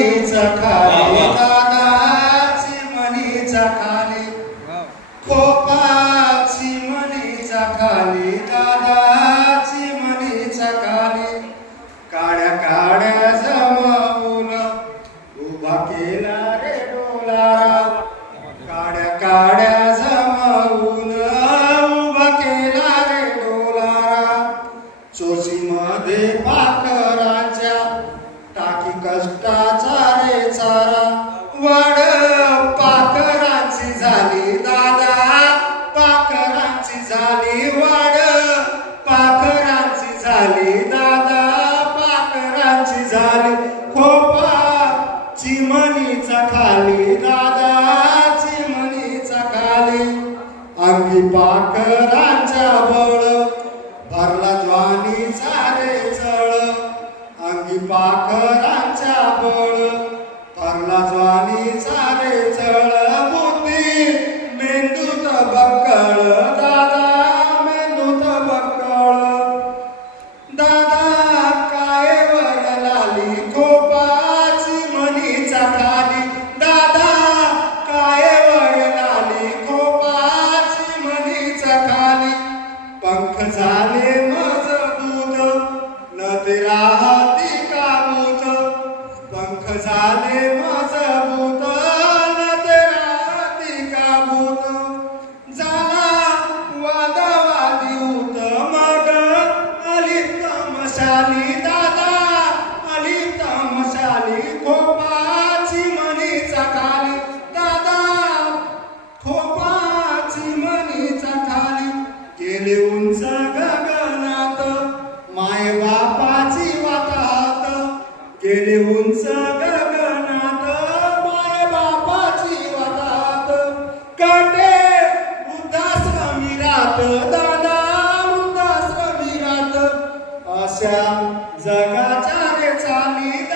खाली खाली. खाली खाली. काड्या काड्या जमवून उभा केला रे डोलारा. काड्या काड्या जमवून उभा केला रे डोलारा. चोचीमध्ये पाखराच्या पाखरांची झाली वाड पाखरांची झाली दादा. पाखरांची झाली खोपा चिमणीचा खाली. दादा चिमणीचा खाली. अंगी पाखरांच्या बळ भरला ज्वानीचा रे चळ अंगी पाखरांच्या बळ भरला ज्वानीचा राहती काबूत पंख झाले मजबूत न ते राहती काबूत झाला वादावादी होत मग. अली तमशाली दादा अली तमशाली खोपाची मनी चकाली दादा खोपाची मनी चकाली गेले उंच अशा जगाच्या रे चाली